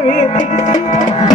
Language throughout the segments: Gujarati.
ਨਹੀਂ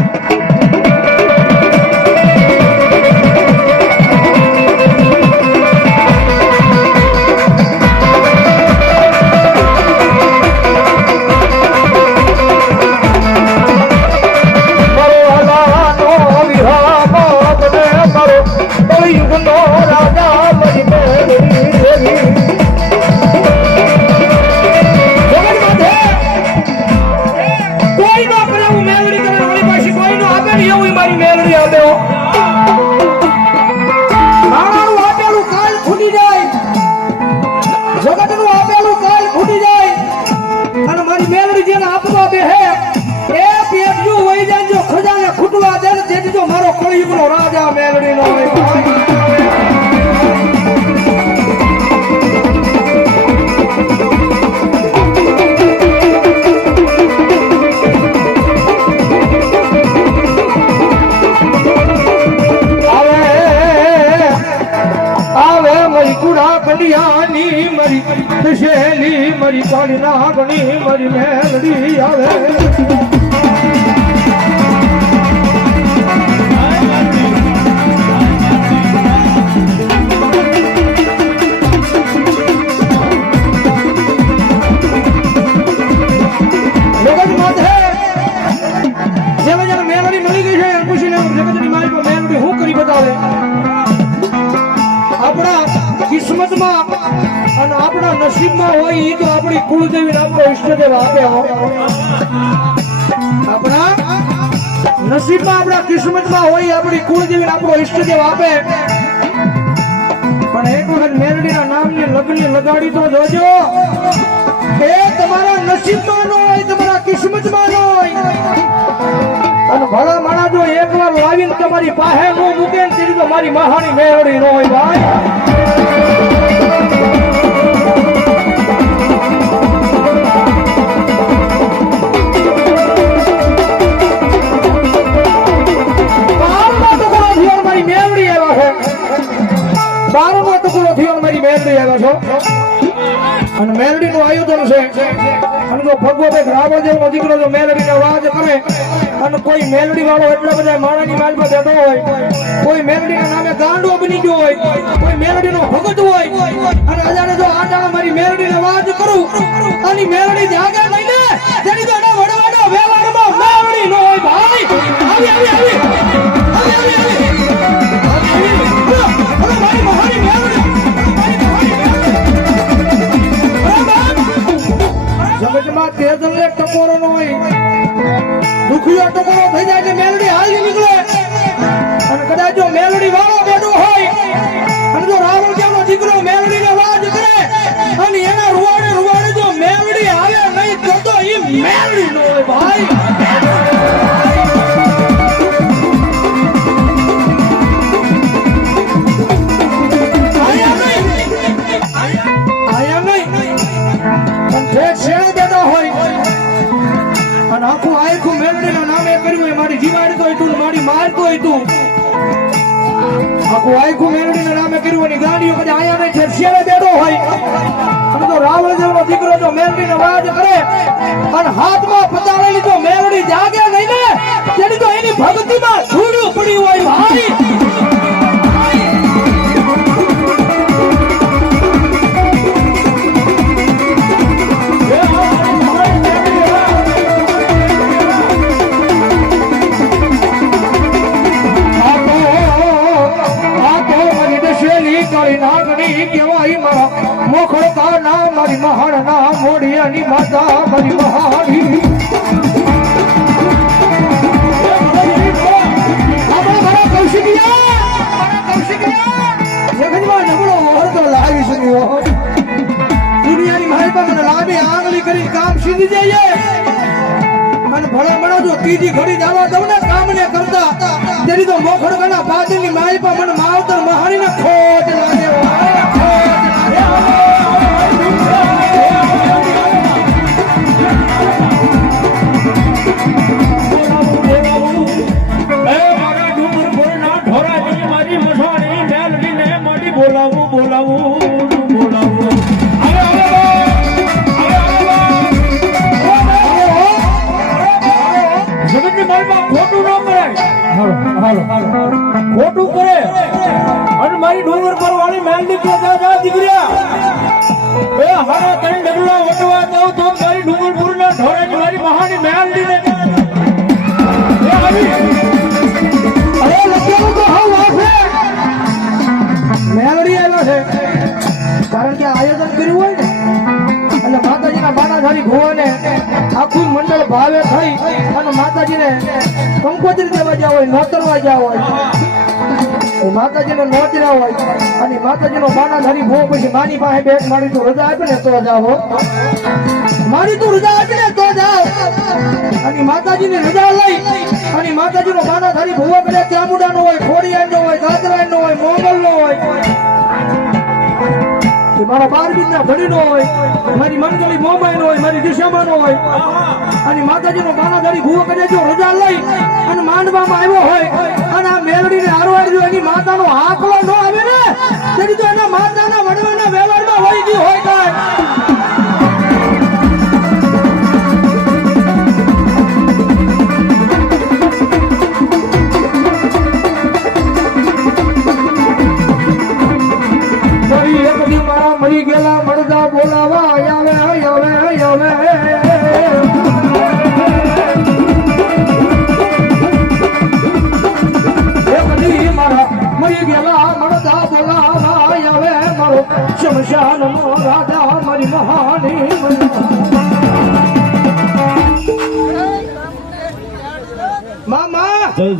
નસીબમાં હોય એ તો આપણી કુળદેવી આપણો ઈષ્ટદેવ આપે. આપણા નસીબમાં આપણા કિસ્મતમાં હોય આપણી કુળદેવી આપણો ઈષ્ટદેવ આપે. પણ એક વખત મેરડીના નામની લગ્ન લગાડી તો જોજો. એ તમારા નસીબમાં ન હોય, તમારા કિસ્મતમાં ન હોય. અને ભલા માણા જો એકવાર લાવીને તમારી પાસે નો મૂકે ને તો મારી મહાની મેળડી ન હોય ભાઈ. મારી મેવડી આવ્યા છે. બારમો ટુકડો થયો મારી મેવડી આવ્યા છો. અને મેલડી નું આયોજન છે. અને જો ભગવત એક રાવણ જેવો દીકરો જો મેલડી ને વાજ કરે, અને કોઈ મેલડી વાળો એટલા બધા માણાની માલમાં હોય, કોઈ મેલડી ના નામે ગાંડો બની ગયો હોય, કોઈ મેલડી નો ભગત હોય, અને અજાણે જો આટાણા મારી મેલડી ને વાજ કરું અને મેલડી જાગે નહીં ને. તેની તો વડવાડો વેવાડમાં મેલડી નો હોય ભાઈ. આવી આવી આવી. જગતમાં તેજલ ને ટકોરો નો હોય. દુખિયો ટકોરો થઈ જાય એટલે મેલડી હાલી નીકળે. અને કદાચ જો મેલડી વાળો બેઠો હોય, અને જો રાવણ કેવો દીકરો મેલડી માતાજીને કંકોત્રી દેવા હોય, નોતરવા ગયા હોય. માતાજીને નોતર્યા હોય અને માતાજીનો બાના ધરી ભો પછી માની પાસે બેઠ મારી તું રજા આપે ને તો જાઓ મારી તું રજા આપે ને તો જાઓ અને માતાજીની રજા લઈ અને માતાજીનો બાના ધરી ભૂવો કરે ચામુડાનો હોય ખોડિયાનો હોય ગાજરાનો હોય, મોગલનો હોય. મારા બાર બીજના ભણીનો હોય, મારી મંગલી મોમાઈનો હોય, મારી દિશામાં હોય, અને માતાજીનો બાણાધારી ભુવો કરે જો રજા લઈ અને માંડવામાં આવ્યો હોય, અને આ મેલડીને હારવાડ જો એની માતાનો હાકલો ન આવે ને તેથી તો એના માતાના વડવાના વ્યવહારમાં હોય ગયું હોય કાંઈ.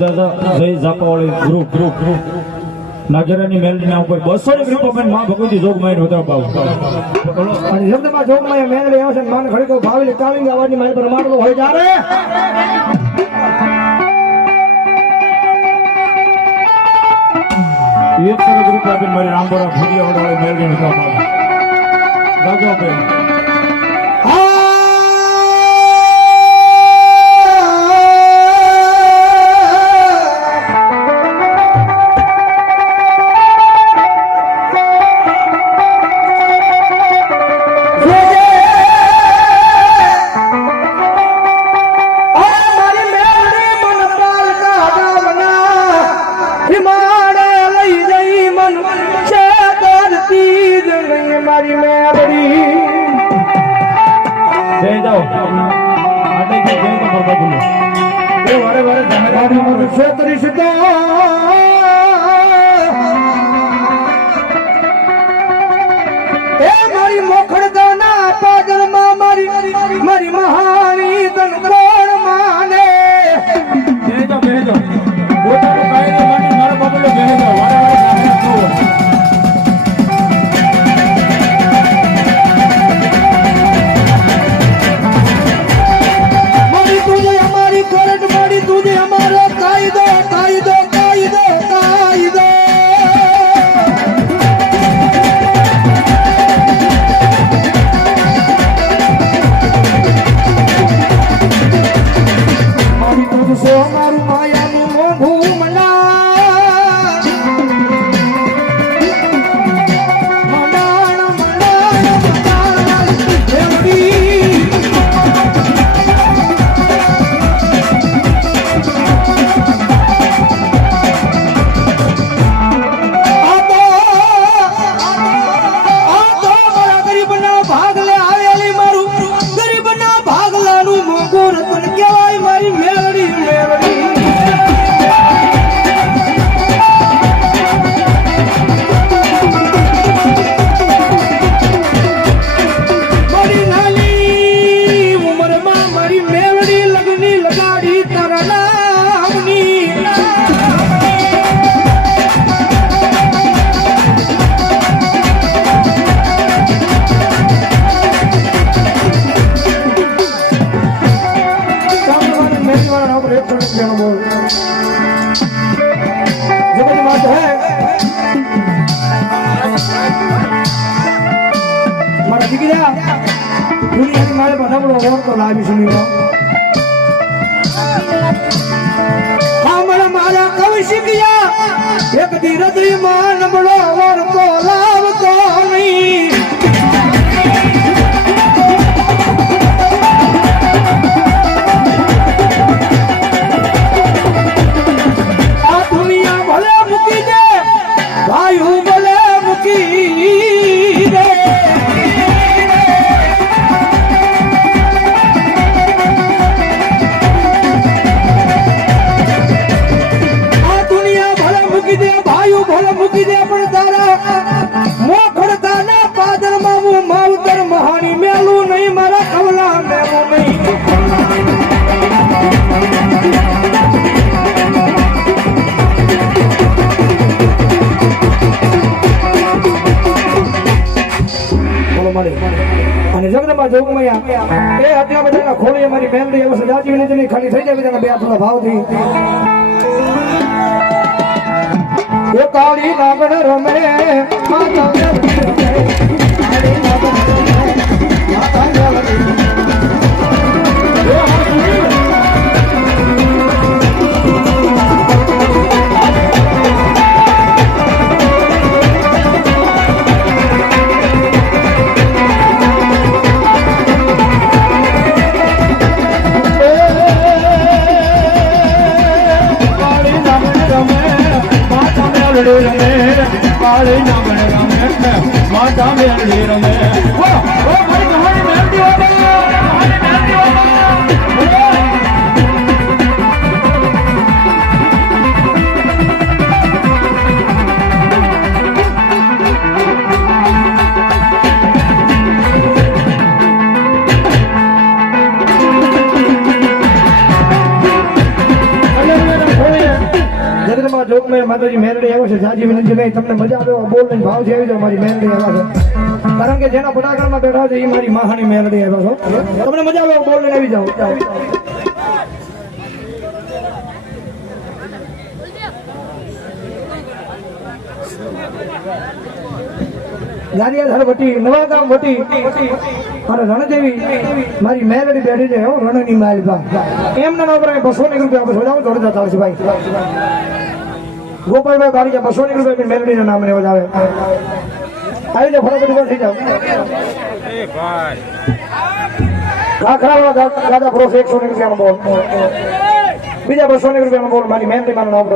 દાદા જય જાપાવાળી ગ્રુપ ગ્રુપ ગ્રુપ નાગેરાની મેલડીના ઉપર બસો ની ગ્રુપ અમે માં ભગવતી જોગ મારી વધારે ભાવ અને શબ્દમાં જોગમાં મેળવી આવશે ને માન ઘડીકો ભાવેલી કાળીંગ અવાજની મારી પર મારતો હોય જારે એક સરસ ગ્રુપ આપીને મારી રામપુરા ભૂલિયા વડાવાળી મેલડીને કામ આવે જાજો ભાઈ મારી દુનિયાની મારે પર નબળો ઓળખો લાવી સુનીનો સાંભળ મારા કૌશિકિયા એક દી હૃદયમાં નબળો ઓળખો લાવતો નહીં. કીધે પણ તારા મોખડતાના પાદરમાં હું માવતર મહાની મેલું નહીં, મારા કવલા મેલું નહીં. અને જગદંબા જોગમૈયા, એ આટલા બધાના ખોલી અમારી મેલડી હવે સજાજી નહીં ખાલી થઈ જાય બધાના બે હાથના ભાવથી. એ કાળી નાગણ રમે માતા જગદંબા જોગમૈયા માતાજી મેરડી આવ્યો છે, જાજી વિનંતી નહીં તમને મજા આવે એવો બોલ ભાવ છે આવી મારી મેરડી આવ્યા છે. કારણ કે જેના પટાકામાં બેઠા છે, એ મારી મહાની મેરડી આવ્યા છો તમને મજા આવે બોલ આવી જાઓ ગારિયાધાર વટી, નવા ગામ વટી. અને રણદેવી, મારી મેલડી બેઠી છે, હો, રણની માલપા એમના નામ બસો ની રૂપિયા બસો જાવ જોડે જતા ભાઈ. ગોપાલભાઈ બારીયા બસો ની રૂપિયા મેલડી ના નામ ને આવે. આવી ફરક ફટાફટ ઊભા થઈ જાવ ખાખરા દાદા પ્રોસ એકસો ની રૂપિયાનો બોલ. બીજા બસો ની રૂપિયા બોલ મારી મેલડી મારું નામ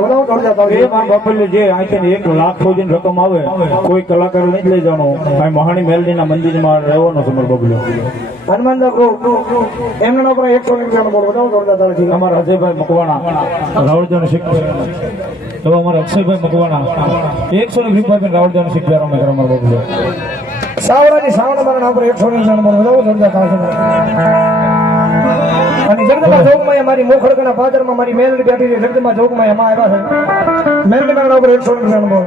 જતા એ મારા બાપલ્ય જે અહીંથી એક લાખ સુધીની રકમ આવે કોઈ કલાકાર નહીં લઈ જવાનું. અહીં મહાની મેલડીના મંદિરમાં રહેવાનો છે મારો બબલ્યો હનુમાન ગ્રુપ એમના નામ પર એકસો ની રૂપિયાનો બોલ જતા છે. અમારા અજયભાઈ મકવાણા રાવળજાનો શીખ તો અમારા અક્ષયભાઈ મકવાણા એકસો ને રૂપિયા રાવળજાનો શીખ અમે કરે અમારો બબલ્યો સાવરાની સાવણ મારા નામ પર એકસો ની બોલ જતા છે. અને જગદંબા જોગમાં મારી મોખડકના પાદરમાં, મારી મેલડી બેઠી છે, જગદંબા જોગમાં એમાં આવ્યા છે. મેલડી મારા નામ પર એકસો ની રૂપિયાનો બોલ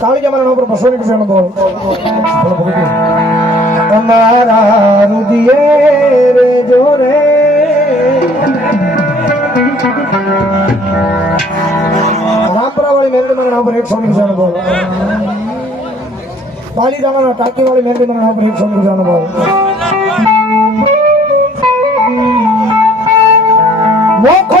કાળીજા મારા નામ પર બસો ની રૂપિયાનો બોલ અમારા રુદિયે રે જોરે રામપરા વાળી મેલડી મારા નામ પર એકસો ની રૂપિયાનો બોલ પાલીતાણાના ટાંકી વાળી મેલડી મારા નામ પર એકસો ની રૂપિયાનો બોલ amor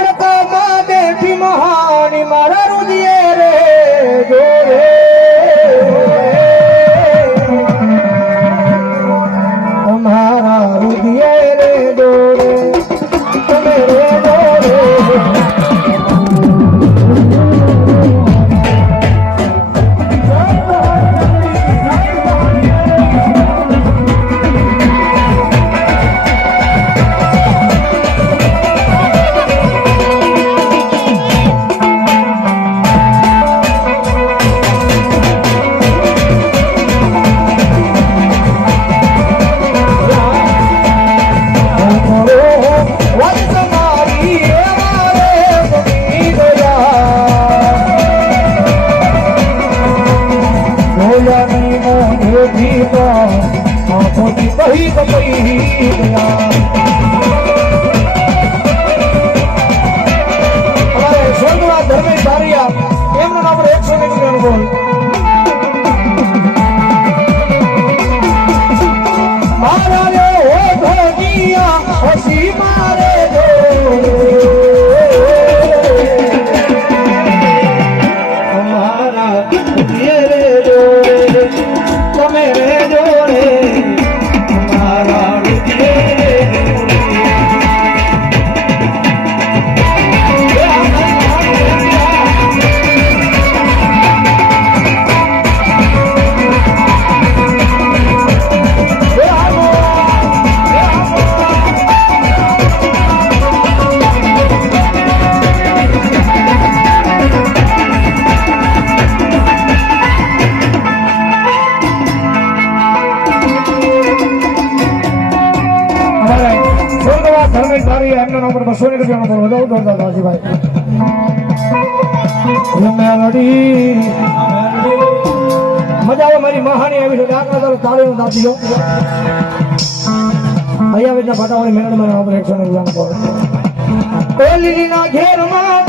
તારો તાળીનો દાદી દો અહીંયા વેચના ફટાવાળી મેલડી મારા એકસો ને બોલો ઘેરમાં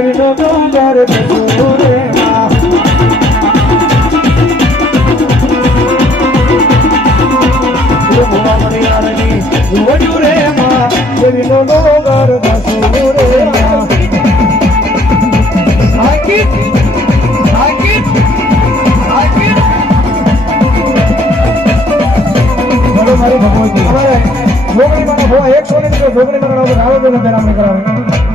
માં દેવીનો ડુંગર બેઠું રે માં રે ડુંગર બેઠું રે માં આકીટ આકીટ આકીટ બોલો મારી ભગવતી અમારે જોગણી માં એકસો ને મને ને કરાવે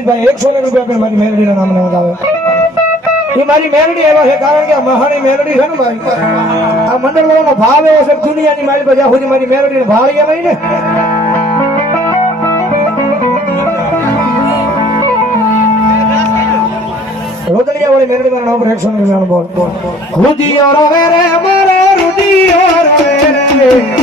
ધર્મેશભાઈ એકસો ને રૂપિયા પણ મારી મેલડીના નામને વધાવે એ મારી મેરડી એવા છે, કારણ કે મહાની મેરડી છે ને ભાઈ, આ મંડળ વાળાનો ભાવ એવો છે દુનિયાની મારી પાસે સુધી મારી મેલડી ભાવ નહીં ને રોદડિયા વાળી મેરડી મારા નંબર એકસો ને બોલ. રુદિયો રવે રે મારે રુદિયો રવે રે.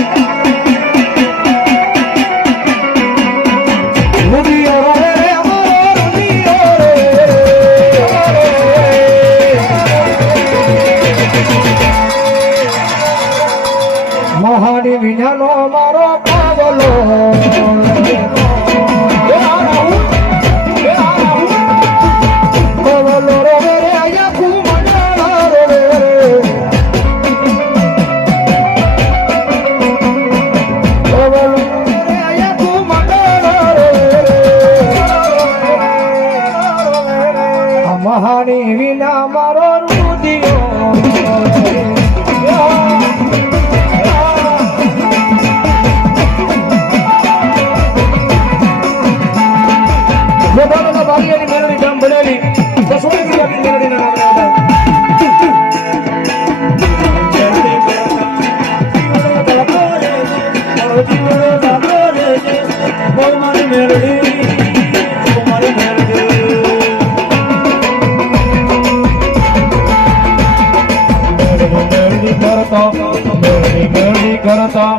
મારો કરતા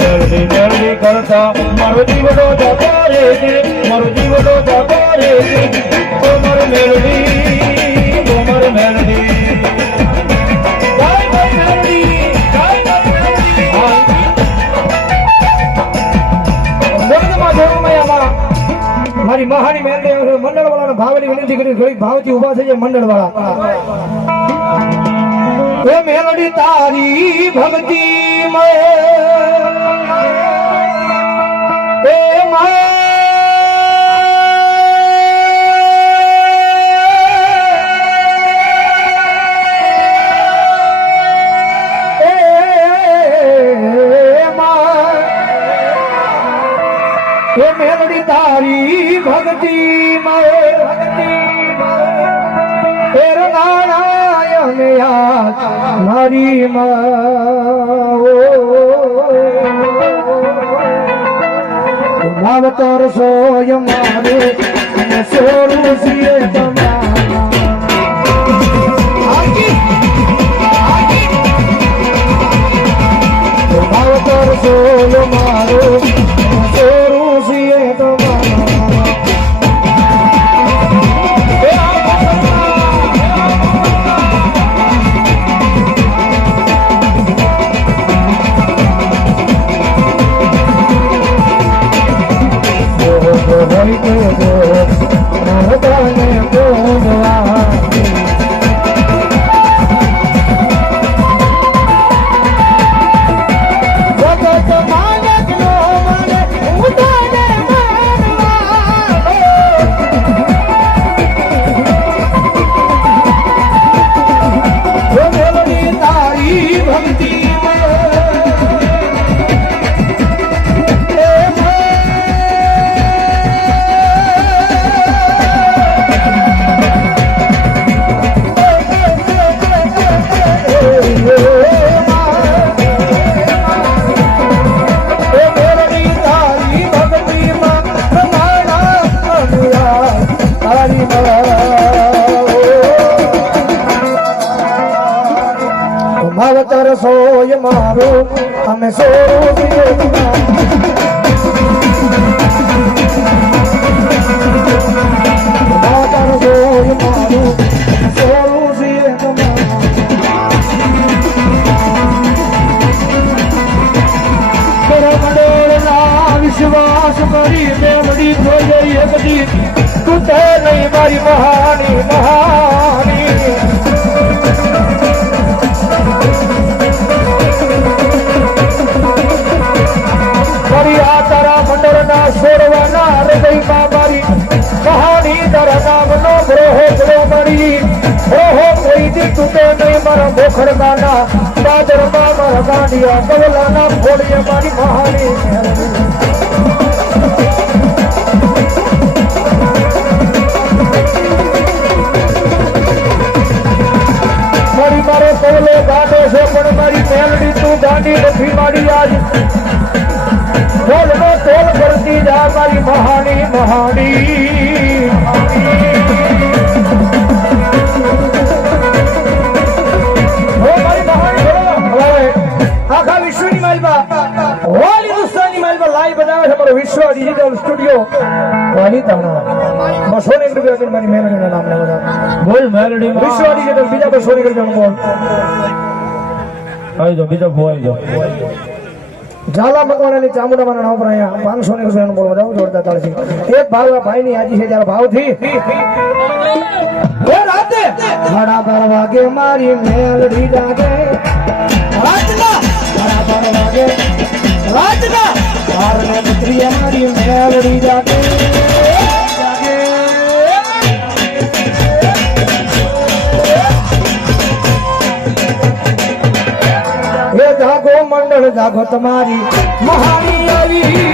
જતો રે કરતા. મારો જીવડો જતો રે છે, મારો જીવડો ઓ મારો મેલડી જય મારી મેલડી જય મારી. મહાની મહેનત મંડળ વાળા ભાવની વિનંતી કરી ભાવથી ઊભા થઈ જાય મંડળ વાળા હે મેલડી તારી ભક્તિ હે મેલડી તારી ભક્તિ ભક્તિ નારાયણ યાદ મારી માવતર સોય મારે અને સોરું સિએ તમારા. માવતર સોય મારો સોય મારો અમે સોરું વિશ્વાસ કરી મેમડી જોઈ બધી તું તે નહીં મારી મહાની. કહાની તારા નામનો ગ્રહો ગ્રહ મળી ઓહો કોઈ દી તૂટે નહીં મારા મોખડકાના બાદરમાં મારા ગાંડિયા કવલાના ફોડીએ મારી મહાની. મારી મારો કવલો ગાંડો છે, પણ મારી મેલડી તું ગાંડી નથી મારી આજ. બોલનો તોલ કરતી જા મારી મહાની મહાની. આખા વિશ્વની માલમાં હોલ હિન્દુસ્તાનની માલમાં લાઈવ બનાવે છે મારો વિશ્વ ડિજિટલ સ્ટુડિયો વાલી તાણા બસો ને રૂપિયા મારી બોલ વિશ્વ ડિજિટલ બીજા બસો ને એક રૂપિયાનું બોલ. આવી જાઓ બીજા ભોવાઈ જાઓ. ઝાલા મકવાણાની ચામુંડામાં નામ પર અહીંયા પાંચસો ને રૂપિયાનું બોલો જાઉં જોડતા તાળથી એક ભાવ ભાઈ ની આજી છે જયારે ભાવથી એ રાતે સાડા બાર વાગે, મારી મેલડી ડાગે રાતના સાડા બાર વાગે, રાતના બાર મારી મેલડી જાગે. મંડળ જાગો તમારી. મહારી આવી.